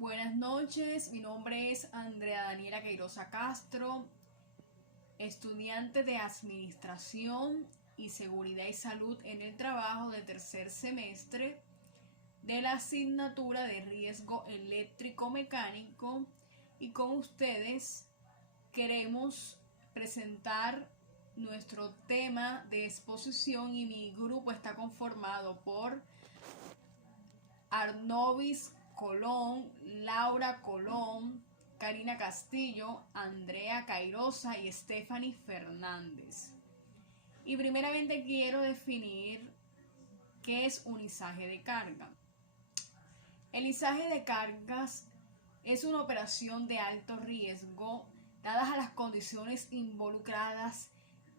Buenas noches, mi nombre es Andrea Daniela Queiroza Castro, estudiante de Administración y Seguridad y Salud en el Trabajo de tercer semestre de la asignatura de Riesgo Eléctrico Mecánico, y con ustedes queremos presentar nuestro tema de exposición, y mi grupo está conformado por Arnovis Colón, Laura Colón, Karina Castillo, Andrea Queiroza y Stephanie Fernández. Y primeramente quiero definir qué es un izaje de carga. El izaje de cargas es una operación de alto riesgo dadas a las condiciones involucradas,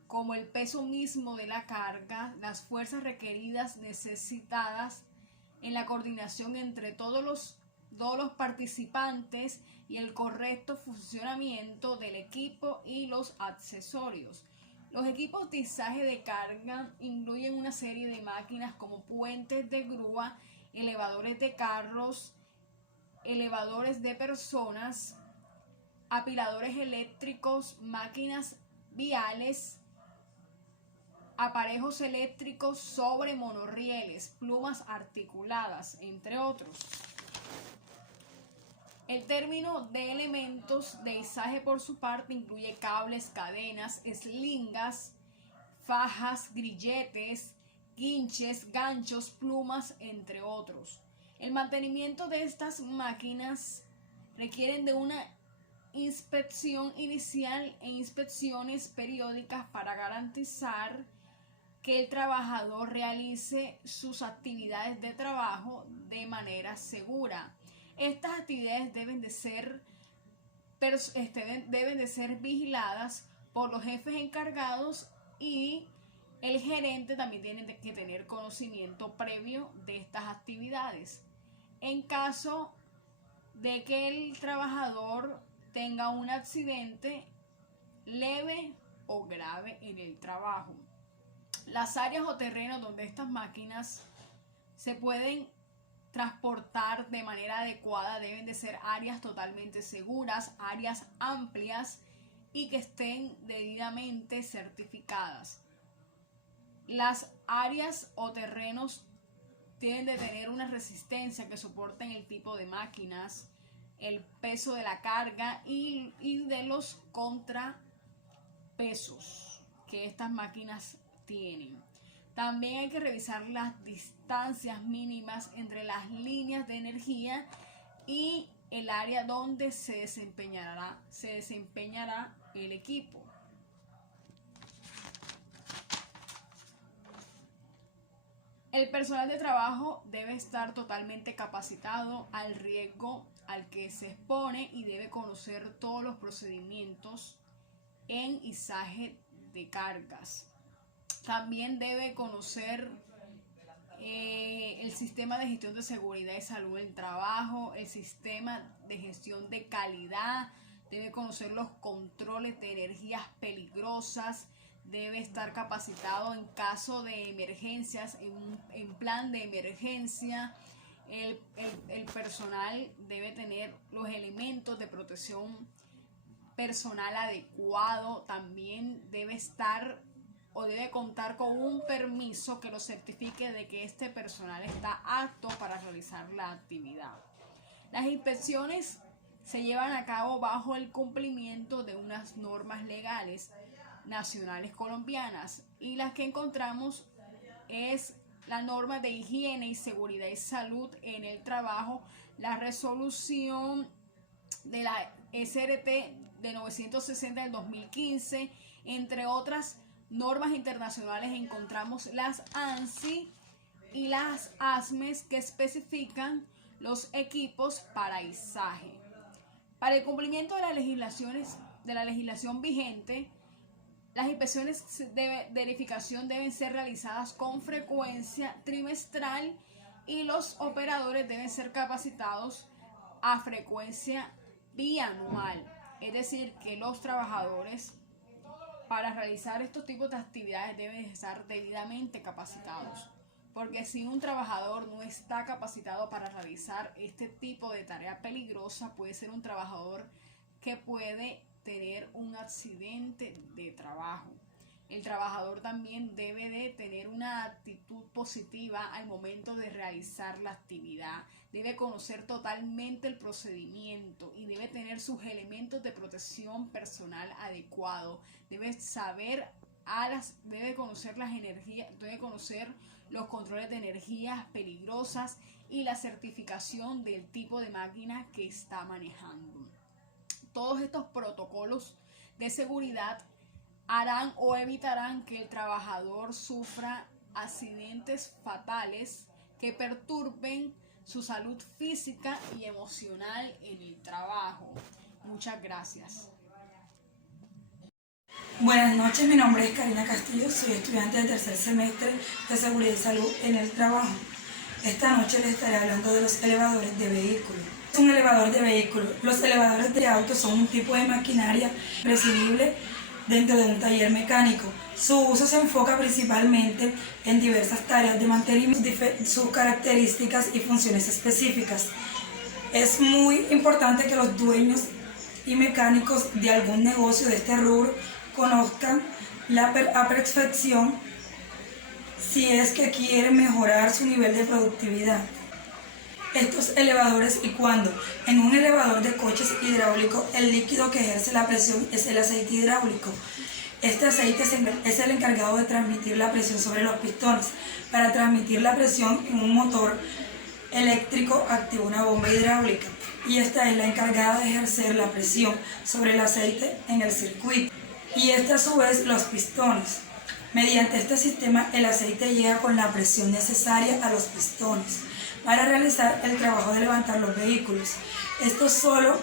como el peso mismo de la carga, las fuerzas requeridas necesitadas en la coordinación entre todos los participantes y el correcto funcionamiento del equipo y los accesorios. Los equipos de izaje de carga incluyen una serie de máquinas como puentes de grúa, elevadores de carros, elevadores de personas, apiladores eléctricos, máquinas viales, aparejos eléctricos sobre monorrieles, plumas articuladas, entre otros. El término de elementos de izaje, por su parte, incluye cables, cadenas, eslingas, fajas, grilletes, guinches, ganchos, plumas, entre otros. El mantenimiento de estas máquinas requieren de una inspección inicial e inspecciones periódicas para garantizar que el trabajador realice sus actividades de trabajo de manera segura. Estas actividades deben de ser vigiladas por los jefes encargados, y el gerente también tiene que tener conocimiento previo de estas actividades. En caso de que el trabajador tenga un accidente leve o grave en el trabajo. Las áreas o terrenos donde estas máquinas se pueden transportar de manera adecuada deben de ser áreas totalmente seguras, áreas amplias y que estén debidamente certificadas. Las áreas o terrenos tienen de tener una resistencia que soporten el tipo de máquinas, el peso de la carga y de los contrapesos que estas máquinas tienen. También hay que revisar las distancias mínimas entre las líneas de energía y el área donde se desempeñará el equipo. El personal de trabajo debe estar totalmente capacitado al riesgo al que se expone y debe conocer todos los procedimientos en izaje de cargas. También debe conocer el sistema de gestión de seguridad y salud en el trabajo, el sistema de gestión de calidad, debe conocer los controles de energías peligrosas, debe estar capacitado en caso de emergencias, en plan de emergencia. El personal debe tener los elementos de protección personal adecuado. También debe contar con un permiso que lo certifique de que este personal está apto para realizar la actividad. Las inspecciones se llevan a cabo bajo el cumplimiento de unas normas legales nacionales colombianas, y las que encontramos es la norma de higiene y seguridad y salud en el trabajo, la resolución de la SRT de 960 del 2015, entre otras normas internacionales. Encontramos las ANSI y las ASMES, que especifican los equipos para izaje. Para el cumplimiento de la legislación vigente, las inspecciones de verificación deben ser realizadas con frecuencia trimestral y los operadores deben ser capacitados a frecuencia bianual. Es decir, que los trabajadores, para realizar estos tipos de actividades, deben estar debidamente capacitados. porque si un trabajador no está capacitado para realizar este tipo de tarea peligrosa, puede ser un trabajador que puede tener un accidente de trabajo. El trabajador también debe de tener una actitud positiva al momento de realizar la actividad. Debe conocer totalmente el procedimiento y debe tener sus elementos de protección personal adecuados. Debe saber debe conocer las energías, debe conocer los controles de energías peligrosas y la certificación del tipo de máquina que está manejando. Todos estos protocolos de seguridad harán o evitarán que el trabajador sufra accidentes fatales que perturben su salud física y emocional en el trabajo. Muchas gracias. Buenas noches, mi nombre es Karina Castillo, soy estudiante del tercer semestre de Seguridad y Salud en el Trabajo. Esta noche les estaré hablando de los elevadores de vehículos. Es un elevador de vehículos. Los elevadores de autos son un tipo de maquinaria prescindible dentro de un taller mecánico. Su uso se enfoca principalmente en diversas tareas de mantenimiento, sus características y funciones específicas. Es muy importante que los dueños y mecánicos de algún negocio de este rubro conozcan a perfección si es que quieren mejorar su nivel de productividad. Estos elevadores y cuando en un elevador de coches hidráulicos el líquido que ejerce la presión es el aceite hidráulico. Este aceite es el encargado de transmitir la presión sobre los pistones. Para transmitir la presión en un motor eléctrico activa una bomba hidráulica y esta es la encargada de ejercer la presión sobre el aceite en el circuito y a su vez los pistones. Mediante este sistema el aceite llega con la presión necesaria a los pistones para realizar el trabajo de levantar los vehículos. Esto es solo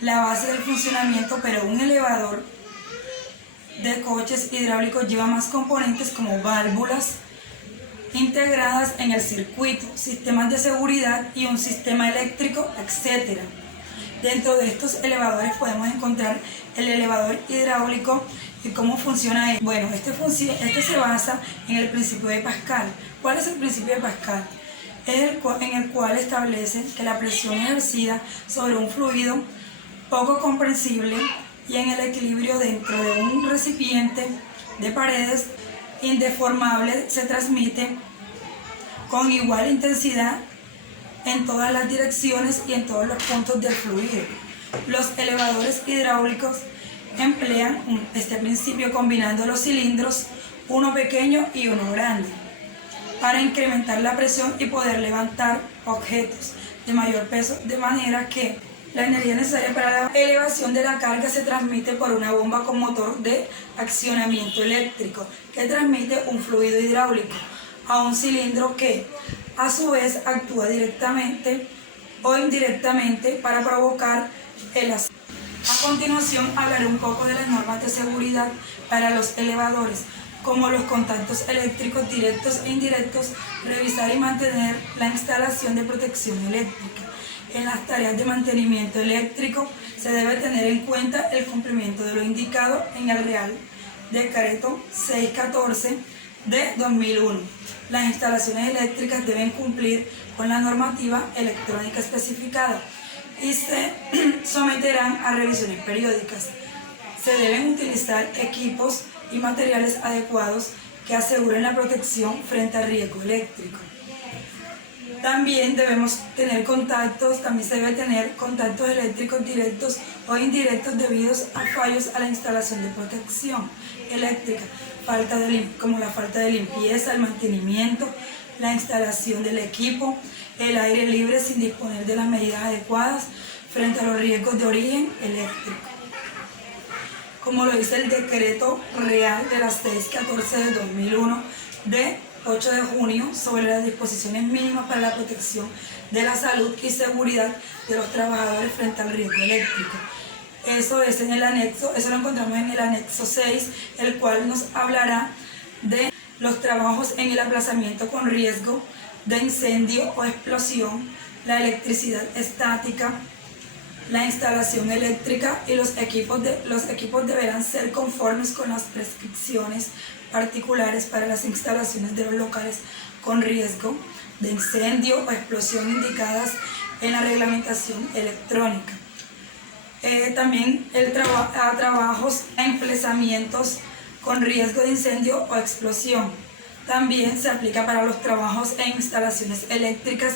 la base del funcionamiento, pero un elevador de coches hidráulicos lleva más componentes como válvulas integradas en el circuito, sistemas de seguridad y un sistema eléctrico, etc. Dentro de estos elevadores podemos encontrar el elevador hidráulico y cómo funciona. Bueno, este se basa en el principio de Pascal. ¿Cuál es el principio de Pascal? En el cual establece que la presión ejercida sobre un fluido poco comprensible y en el equilibrio dentro de un recipiente de paredes indeformables se transmite con igual intensidad en todas las direcciones y en todos los puntos del fluido. Los elevadores hidráulicos emplean este principio combinando los cilindros, uno pequeño y uno grande, para incrementar la presión y poder levantar objetos de mayor peso, de manera que la energía necesaria para la elevación de la carga se transmite por una bomba con motor de accionamiento eléctrico que transmite un fluido hidráulico a un cilindro que a su vez actúa directamente o indirectamente para provocar el aceite. A continuación hablaré un poco de las normas de seguridad para los elevadores, como los contactos eléctricos directos e indirectos, revisar y mantener la instalación de protección eléctrica. En las tareas de mantenimiento eléctrico se debe tener en cuenta el cumplimiento de lo indicado en el Real Decreto 614 de 2001. Las instalaciones eléctricas deben cumplir con la normativa electrónica especificada y se someterán a revisiones periódicas. Se deben utilizar equipos y materiales adecuados que aseguren la protección frente al riesgo eléctrico. También debemos tener también se debe tener contactos eléctricos directos o indirectos debidos a fallos a la instalación de protección eléctrica, como la falta de limpieza, el mantenimiento, la instalación del equipo, el aire libre sin disponer de las medidas adecuadas frente a los riesgos de origen eléctrico. Como lo dice el Decreto Real de la 614 de 2001 de 8 de junio sobre las disposiciones mínimas para la protección de la salud y seguridad de los trabajadores frente al riesgo eléctrico. Eso lo encontramos en el anexo 6, el cual nos hablará de los trabajos en el aplazamiento con riesgo de incendio o explosión, la electricidad estática, la instalación eléctrica y los equipos deberán ser conformes con las prescripciones particulares para las instalaciones de los locales con riesgo de incendio o explosión indicadas en la reglamentación electrónica. También a trabajos a emplazamientos con riesgo de incendio o explosión. También se aplica para los trabajos e instalaciones eléctricas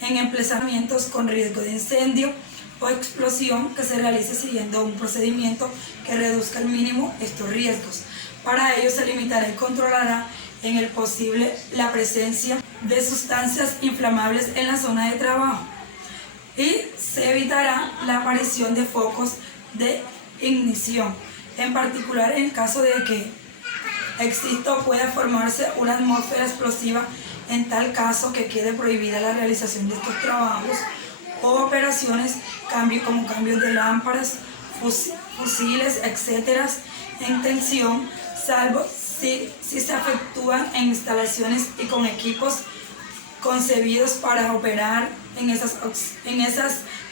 en emplazamientos con riesgo de incendio o explosión que se realice siguiendo un procedimiento que reduzca al mínimo estos riesgos. Para ello se limitará y controlará en el posible la presencia de sustancias inflamables en la zona de trabajo y se evitará la aparición de focos de ignición, en particular en el caso de que exista o pueda formarse una atmósfera explosiva. En tal caso que quede prohibida la realización de estos trabajos o operaciones como cambios de lámparas, fusiles, etc. en tensión, salvo si se efectúan en instalaciones y con equipos concebidos para operar en esas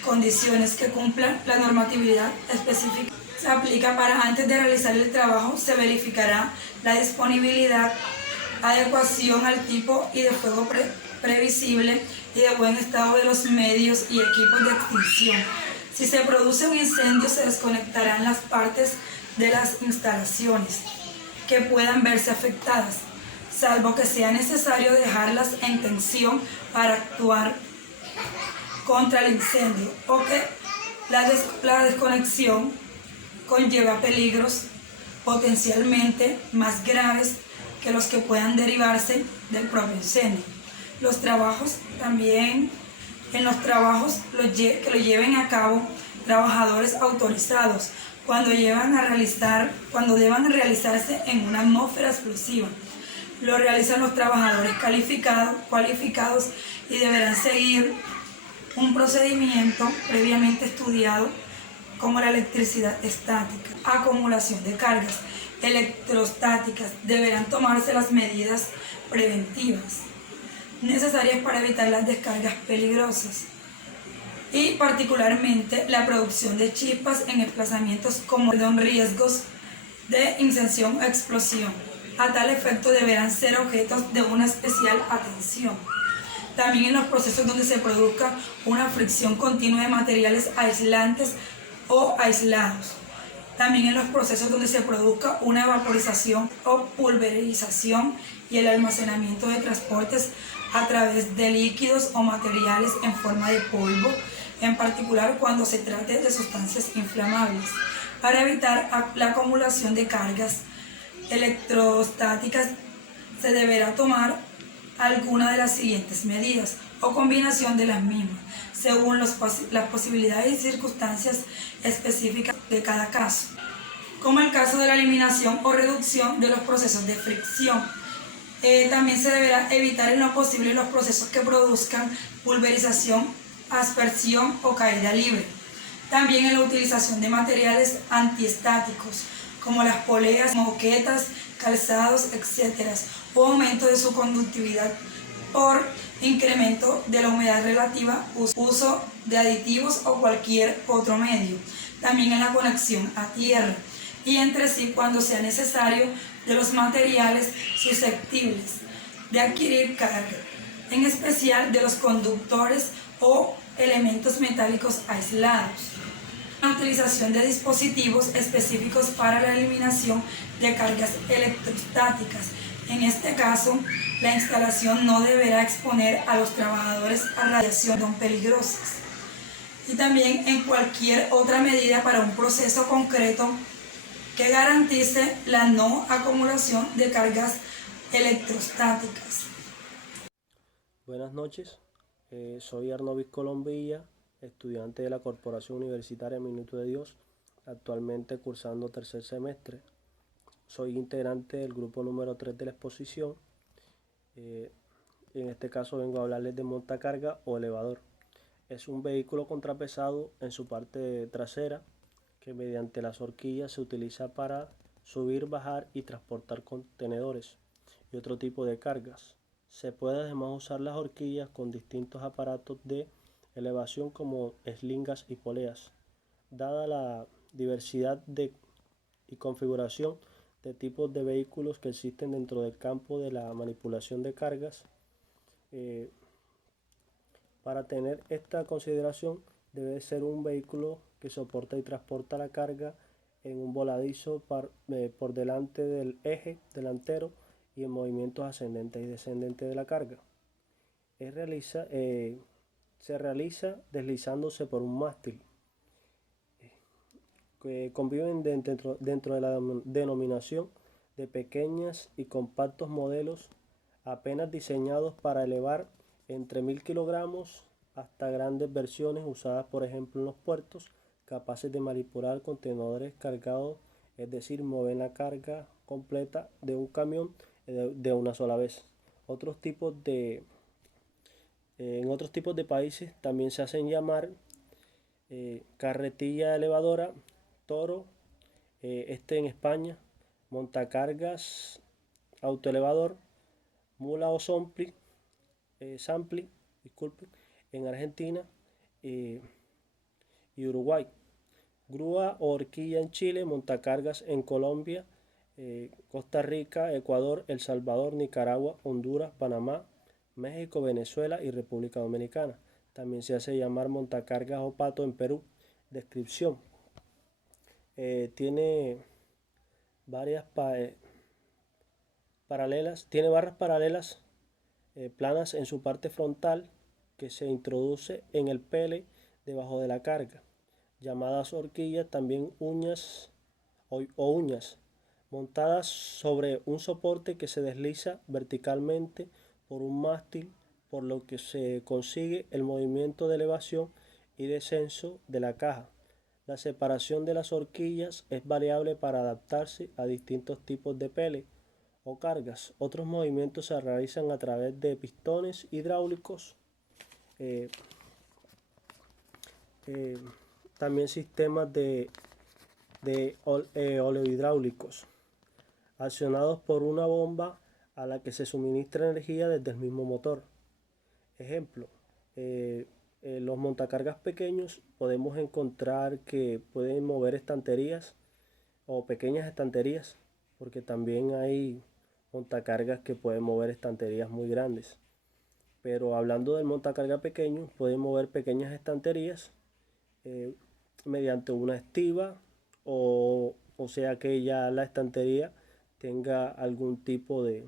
condiciones que cumplan la normatividad específica. Se aplica para antes de realizar el trabajo, se verificará la disponibilidad, adecuación al tipo y de fuego previsible y de buen estado de los medios y equipos de extinción. Si se produce un incendio, se desconectarán las partes de las instalaciones que puedan verse afectadas, salvo que sea necesario dejarlas en tensión para actuar contra el incendio o que la desconexión conlleva peligros potencialmente más graves que los que puedan derivarse del propio incendio. En los trabajos que lo lleven a cabo trabajadores autorizados cuando deban realizarse en una atmósfera explosiva. Lo realizan los trabajadores cualificados y deberán seguir un procedimiento previamente estudiado como la electricidad estática, acumulación de cargas electrostáticas. Deberán tomarse las medidas preventivas necesarias para evitar las descargas peligrosas y particularmente la producción de chispas en emplazamientos como riesgos de incendio o explosión. A tal efecto deberán ser objetos de una especial atención. También en los procesos donde se produzca una fricción continua de materiales aislantes o aislados. También en los procesos donde se produzca una vaporización o pulverización y el almacenamiento de transportes a través de líquidos o materiales en forma de polvo, en particular cuando se trate de sustancias inflamables, para evitar la acumulación de cargas electrostáticas. Se deberá tomar alguna de las siguientes medidas o combinación de las mismas, según las posibilidades y circunstancias específicas de cada caso, como el caso de la eliminación o reducción de los procesos de fricción. También se deberá evitar en lo posible los procesos que produzcan pulverización, aspersión o caída libre. También en la utilización de materiales antiestáticos, como las poleas, moquetas, calzados, etc., o aumento de su conductividad por incremento de la humedad relativa, uso de aditivos o cualquier otro medio. También en la conexión a tierra y entre sí cuando sea necesario de los materiales susceptibles de adquirir carga, en especial de los conductores o elementos metálicos aislados. La utilización de dispositivos específicos para la eliminación de cargas electrostáticas. En este caso, la instalación no deberá exponer a los trabajadores a radiación peligrosas. Y también en cualquier otra medida para un proceso concreto que garantice la no acumulación de cargas electrostáticas. Buenas noches, soy Arnovis Colombilla, estudiante de la Corporación Universitaria Minuto de Dios, actualmente cursando tercer semestre. Soy integrante del grupo número 3 de la exposición. En este caso vengo a hablarles de montacarga o elevador. Es un vehículo contrapesado en su parte trasera que mediante las horquillas se utiliza para subir, bajar y transportar contenedores y otro tipo de cargas. Se puede además usar las horquillas con distintos aparatos de elevación como eslingas y poleas. Dada la diversidad y configuración de tipos de vehículos que existen dentro del campo de la manipulación de cargas, para tener esta consideración debe ser un vehículo que soporta y transporta la carga en un voladizo por delante del eje delantero y en movimientos ascendentes y descendentes de la carga. Se realiza deslizándose por un mástil. Que conviven dentro de la denominación de pequeñas y compactos modelos apenas diseñados para elevar entre 1000 kilogramos hasta grandes versiones usadas por ejemplo en los puertos, capaces de manipular contenedores cargados, es decir, mover la carga completa de un camión de una sola vez. En otros tipos de países también se hacen llamar carretilla elevadora, toro, en España, montacargas autoelevador, mula o sampli, en Argentina y Uruguay, grúa o horquilla en Chile, montacargas en Colombia, Costa Rica, Ecuador, El Salvador, Nicaragua, Honduras, Panamá, México, Venezuela y República Dominicana. También se hace llamar montacargas o pato en Perú. Descripción. Tiene varias barras paralelas planas en su parte frontal que se introduce en el pele debajo de la carga, llamadas horquillas, también uñas, montadas sobre un soporte que se desliza verticalmente por un mástil, por lo que se consigue el movimiento de elevación y descenso de la caja. La separación de las horquillas es variable para adaptarse a distintos tipos de pele o cargas. Otros movimientos se realizan a través de pistones hidráulicos, también sistemas de oleohidráulicos, accionados por una bomba a la que se suministra energía desde el mismo motor. Ejemplo, los montacargas pequeños podemos encontrar que pueden mover estanterías o pequeñas estanterías, porque también hay montacargas que pueden mover estanterías muy grandes. Pero hablando del montacarga pequeño, pueden mover pequeñas estanterías mediante una estiba, o sea que ya la estantería tenga algún tipo de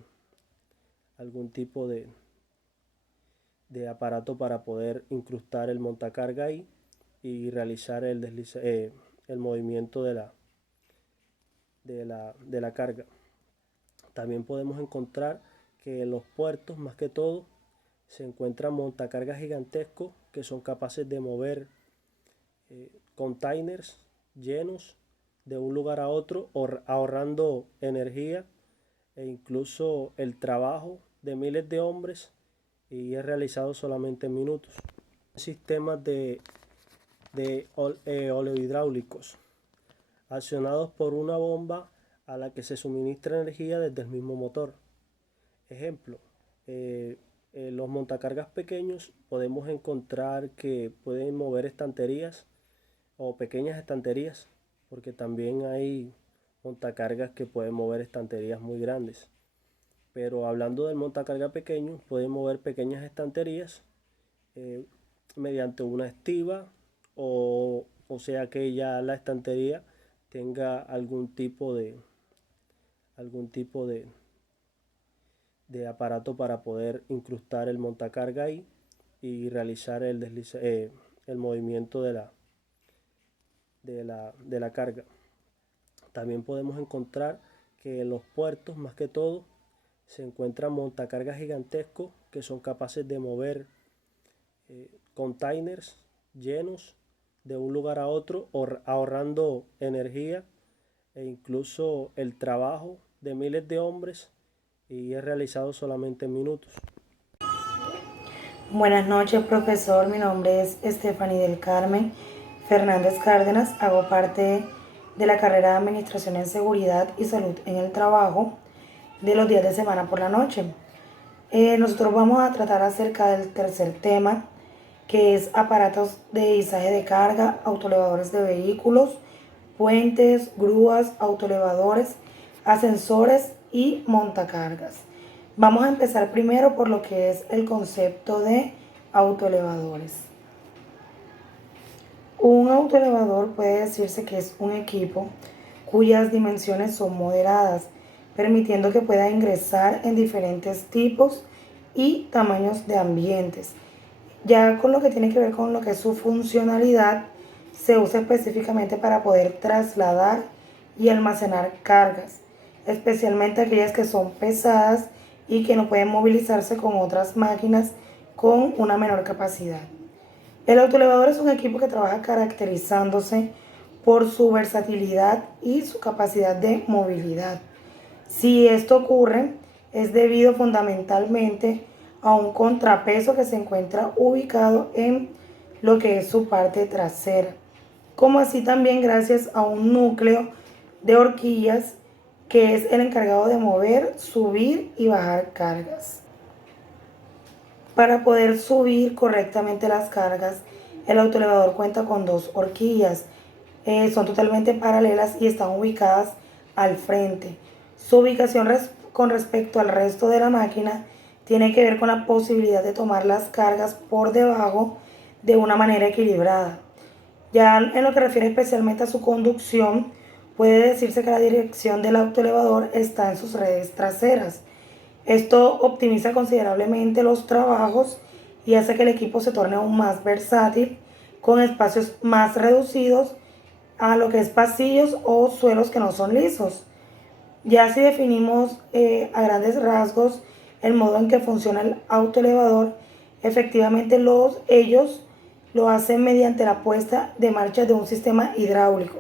aparato para poder incrustar el montacarga ahí y realizar el movimiento de la carga. También podemos encontrar que en los puertos, más que todo, se encuentran montacargas gigantescos que son capaces de mover containers llenos de un lugar a otro, ahorrando energía e incluso el trabajo de miles de hombres, y es realizado solamente en minutos. Sistemas de oleohidráulicos, accionados por una bomba a la que se suministra energía desde el mismo motor. Ejemplo, los montacargas pequeños podemos encontrar que pueden mover estanterías o pequeñas estanterías, porque también hay montacargas que pueden mover estanterías muy grandes. Pero hablando del montacarga pequeño, pueden mover pequeñas estanterías mediante una estiba, o sea que ya la estantería tenga algún tipo de aparato para poder incrustar el montacarga ahí y realizar el movimiento de la carga. También podemos encontrar que en los puertos, más que todo, se encuentran montacargas gigantescos que son capaces de mover containers llenos de un lugar a otro, ahorrando energía e incluso el trabajo de miles de hombres, y es realizado solamente en minutos. Buenas noches, profesor. Mi nombre es Stephanie del Carmen Fernández Cárdenas. Hago parte de la carrera de Administración en Seguridad y Salud en el Trabajo de los días de semana por la noche. Nosotros vamos a tratar acerca del tercer tema, que es aparatos de izaje de carga, autoelevadores de vehículos, puentes, grúas, autoelevadores, ascensores y montacargas. Vamos a empezar primero por lo que es el concepto de autoelevadores. Un autoelevador puede decirse que es un equipo cuyas dimensiones son moderadas, permitiendo que pueda ingresar en diferentes tipos y tamaños de ambientes. Ya con lo que tiene que ver con lo que es su funcionalidad, se usa específicamente para poder trasladar y almacenar cargas, especialmente aquellas que son pesadas y que no pueden movilizarse con otras máquinas con una menor capacidad. El autoelevador es un equipo que trabaja caracterizándose por su versatilidad y su capacidad de movilidad. Si esto ocurre, es debido fundamentalmente a un contrapeso que se encuentra ubicado en lo que es su parte trasera, como así también gracias a un núcleo de horquillas que es el encargado de mover, subir y bajar cargas. Para poder subir correctamente las cargas, el autoelevador cuenta con dos horquillas. Son totalmente paralelas y están ubicadas al frente. Su ubicación con respecto al resto de la máquina tiene que ver con la posibilidad de tomar las cargas por debajo de una manera equilibrada. Ya en lo que refiere especialmente a su conducción, puede decirse que la dirección del autoelevador está en sus redes traseras. Esto optimiza considerablemente los trabajos y hace que el equipo se torne aún más versátil, con espacios más reducidos a lo que es pasillos o suelos que no son lisos. Ya si definimos a grandes rasgos el modo en que funciona el autoelevador, efectivamente ellos lo hacen mediante la puesta de marcha de un sistema hidráulico,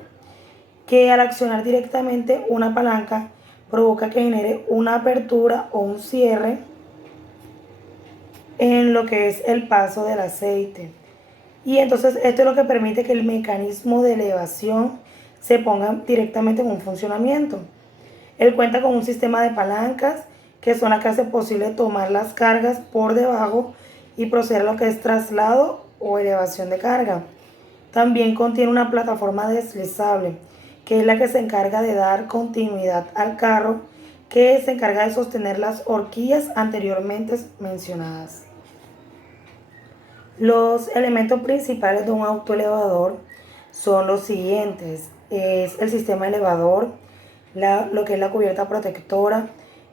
que al accionar directamente una palanca provoca que genere una apertura o un cierre en lo que es el paso del aceite. Y entonces esto es lo que permite que el mecanismo de elevación se ponga directamente en un funcionamiento. Él cuenta con un sistema de palancas que son las que hacen posible tomar las cargas por debajo y proceder a lo que es traslado o elevación de carga. También contiene una plataforma deslizable, que es la que se encarga de dar continuidad al carro, que se encarga de sostener las horquillas anteriormente mencionadas. Los elementos principales de un autoelevador son los siguientes: es el sistema elevador, lo que es la cubierta protectora,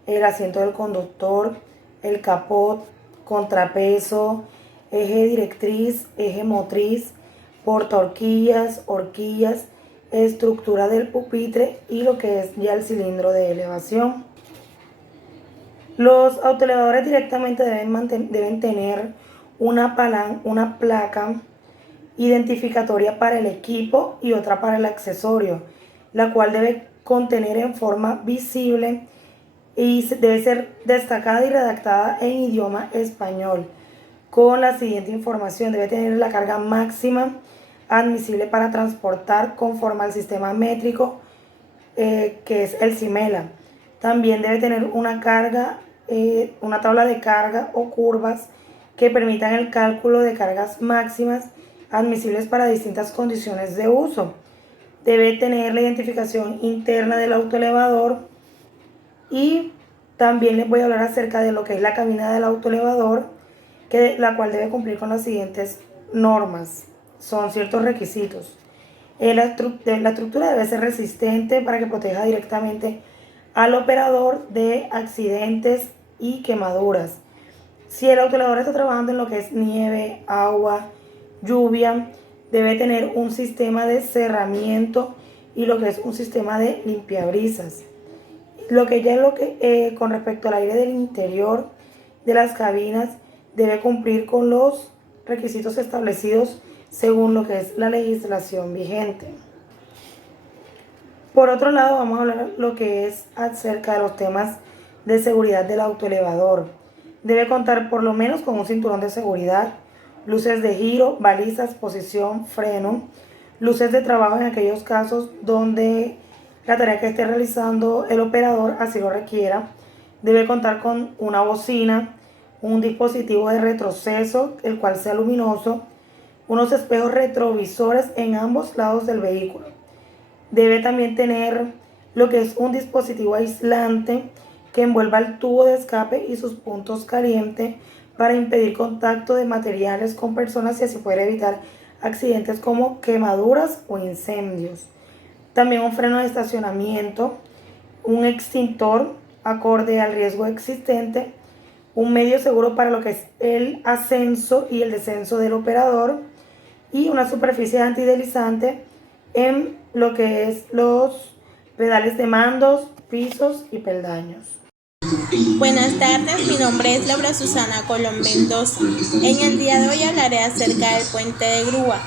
el asiento del conductor, el capot, contrapeso, eje directriz, eje motriz, portahorquillas, horquillas, estructura del pupitre y lo que es ya el cilindro de elevación. Los autoelevadores directamente deben tener una placa identificatoria para el equipo y otra para el accesorio, la cual debe contener en forma visible y debe ser destacada y redactada en idioma español con la siguiente información: debe tener la carga máxima admisible para transportar conforme al sistema métrico que es el CIMELA. También debe tener una tabla de carga o curvas que permitan el cálculo de cargas máximas admisibles para distintas condiciones de uso. Debe tener la identificación interna del autoelevador y también les voy a hablar acerca de lo que es la cabina del autoelevador, la cual debe cumplir con las siguientes normas. Son ciertos requisitos. La estructura debe ser resistente para que proteja directamente al operador de accidentes y quemaduras. Si el autoelevador está trabajando en lo que es nieve, agua, lluvia, debe tener un sistema de cerramiento y lo que es un sistema de limpiabrisas. Con respecto al aire del interior de las cabinas, debe cumplir con los requisitos establecidos según lo que es la legislación vigente. Por otro lado, vamos a hablar lo que es acerca de los temas de seguridad del autoelevador. Debe contar por lo menos con un cinturón de seguridad, luces de giro, balizas, posición, freno, luces de trabajo en aquellos casos donde la tarea que esté realizando el operador así lo requiera. Debe contar con una bocina, un dispositivo de retroceso, el cual sea luminoso, unos espejos retrovisores en ambos lados del vehículo. Debe también tener lo que es un dispositivo aislante que envuelva el tubo de escape y sus puntos calientes para impedir contacto de materiales con personas y así poder evitar accidentes como quemaduras o incendios. También un freno de estacionamiento, un extintor acorde al riesgo existente, un medio seguro para lo que es el ascenso y el descenso del operador y una superficie antideslizante en lo que es los pedales de mandos, pisos y peldaños. Buenas tardes, mi nombre es Laura Susana Colón Mendoza. En el día de hoy hablaré acerca del puente de grúa.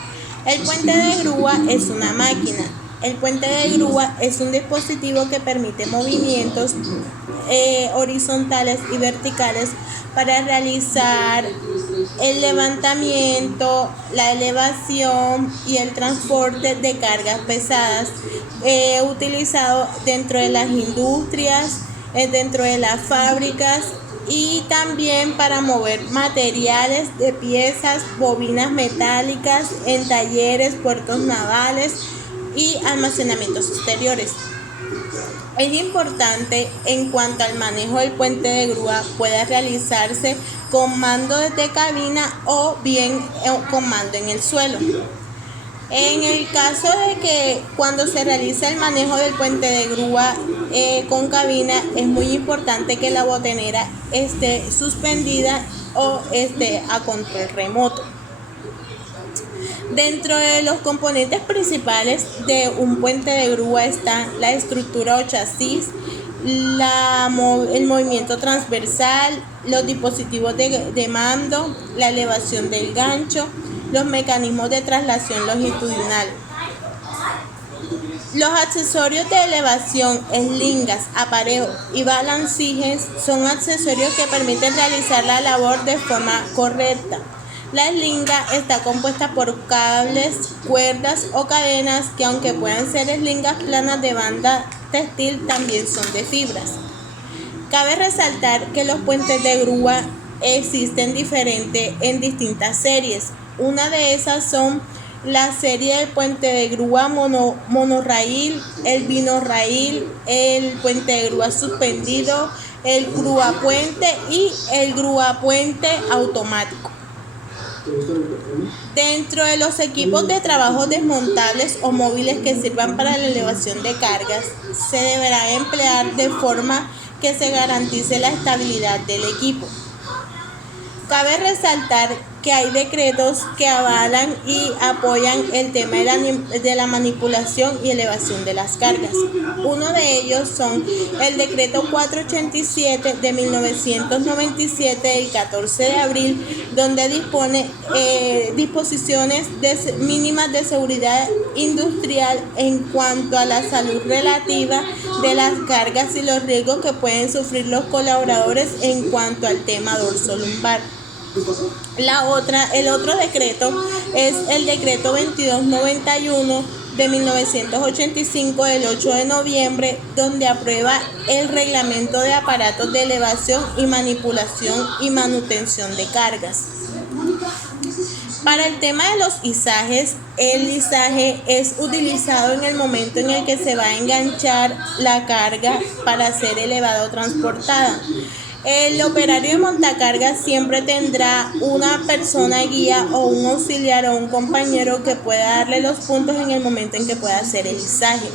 El puente de grúa es una máquina. El puente de grúa es un dispositivo que permite movimientos horizontales y verticales para realizar el levantamiento, la elevación y el transporte de cargas pesadas, utilizado dentro de las industrias, dentro de las fábricas y también para mover materiales de piezas, bobinas metálicas en talleres, puertos navales y almacenamientos exteriores. Es importante en cuanto al manejo del puente de grúa pueda realizarse con mando desde cabina o bien con mando en el suelo. En el caso de que cuando se realiza el manejo del puente de grúa con cabina, es muy importante que la botonera esté suspendida o esté a control remoto. Dentro de los componentes principales de un puente de grúa están la estructura o chasis, el movimiento transversal, los dispositivos de mando, la elevación del gancho, los mecanismos de traslación longitudinal. Los accesorios de elevación, eslingas, aparejos y balancijes son accesorios que permiten realizar la labor de forma correcta. La eslinga está compuesta por cables, cuerdas o cadenas que, aunque puedan ser eslingas planas de banda textil, también son de fibras. Cabe resaltar que los puentes de grúa existen en distintas series. Una de esas son la serie del puente de grúa monorraíl, el binorraíl, el puente de grúa suspendido, el grúapuente y el grúapuente automático. Dentro de los equipos de trabajo desmontables o móviles que sirvan para la elevación de cargas, se deberá emplear de forma que se garantice la estabilidad del equipo. Cabe resaltar que hay decretos que avalan y apoyan el tema de la manipulación y elevación de las cargas. Uno de ellos son el decreto 487 de 1997 del 14 de abril, donde dispone disposiciones mínimas de seguridad industrial en cuanto a la salud relativa de las cargas y los riesgos que pueden sufrir los colaboradores en cuanto al tema dorso-lumbar. El otro decreto es el decreto 2291 de 1985 del 8 de noviembre, donde aprueba el reglamento de aparatos de elevación y manipulación y manutención de cargas. Para el tema de los izajes, el izaje es utilizado en el momento en el que se va a enganchar la carga para ser elevada o transportada. El operario de montacargas siempre tendrá una persona guía o un auxiliar o un compañero que pueda darle los puntos en el momento en que pueda hacer el izaje.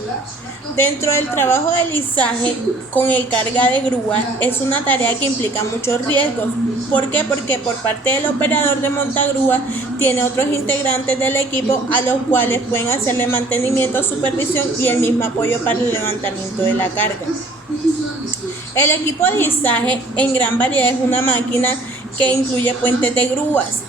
Dentro del trabajo del izaje con el carga de grúa es una tarea que implica muchos riesgos. ¿Por qué? Porque por parte del operador de montagrúa tiene otros integrantes del equipo a los cuales pueden hacerle mantenimiento, supervisión y el mismo apoyo para el levantamiento de la carga. El equipo de izaje en gran variedad es una máquina que incluye puentes de grúas,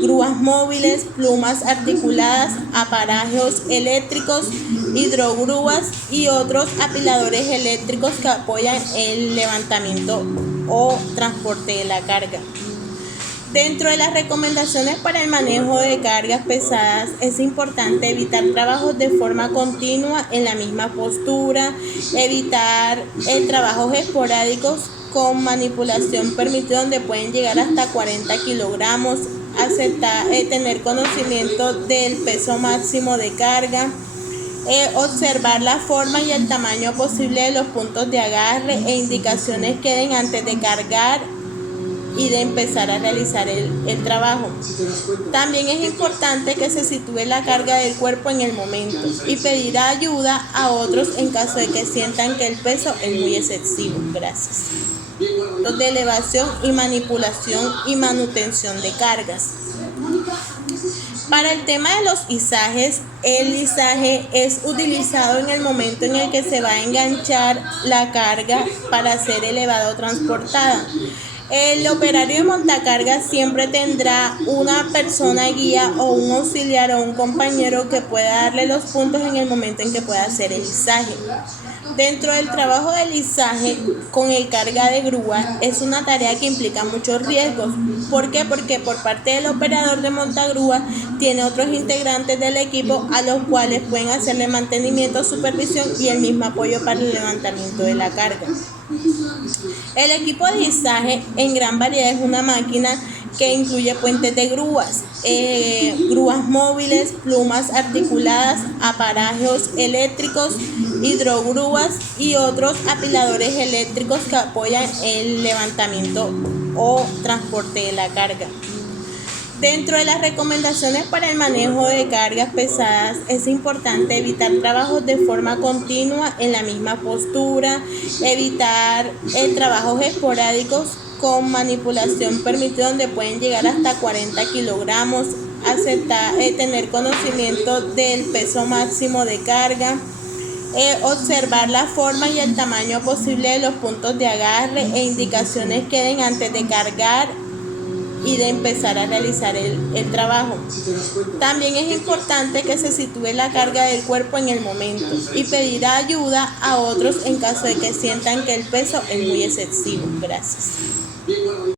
grúas móviles, plumas articuladas, aparejos eléctricos, hidrogrúas y otros apiladores eléctricos que apoyan el levantamiento o transporte de la carga. Dentro de las recomendaciones para el manejo de cargas pesadas es importante evitar trabajos de forma continua en la misma postura, evitar trabajos esporádicos con manipulación permitida donde pueden llegar hasta 40 kilogramos tener conocimiento del peso máximo de carga, observar la forma y el tamaño posible de los puntos de agarre e indicaciones que den antes de cargar y de empezar a realizar el trabajo. También es importante que se sitúe la carga del cuerpo en el momento y pedir ayuda a otros en caso de que sientan que el peso es muy excesivo. Gracias. De elevación y manipulación y manutención de cargas. Para el tema de los izajes, el izaje es utilizado en el momento en el que se va a enganchar la carga para ser elevada o transportada. El operario de montacargas siempre tendrá una persona guía o un auxiliar o un compañero que pueda darle los puntos en el momento en que pueda hacer el izaje. Dentro del trabajo del izaje con el carga de grúa es una tarea que implica muchos riesgos. ¿Por qué? Porque por parte del operador de montagrúa tiene otros integrantes del equipo a los cuales pueden hacerle mantenimiento, supervisión y el mismo apoyo para el levantamiento de la carga. El equipo de izaje en gran variedad es una máquina que incluye puentes de grúas, grúas móviles, plumas articuladas, aparejos eléctricos, hidrogrúas y otros apiladores eléctricos que apoyan el levantamiento o transporte de la carga. Dentro de las recomendaciones para el manejo de cargas pesadas es importante evitar trabajos de forma continua en la misma postura, evitar trabajos esporádicos con manipulación permitida donde pueden llegar hasta 40 kilogramos, tener conocimiento del peso máximo de carga, observar la forma y el tamaño posible de los puntos de agarre e indicaciones que den antes de cargar y de empezar a realizar el trabajo. También es importante que se sitúe la carga del cuerpo en el momento y pedir ayuda a otros en caso de que sientan que el peso es muy excesivo. Gracias.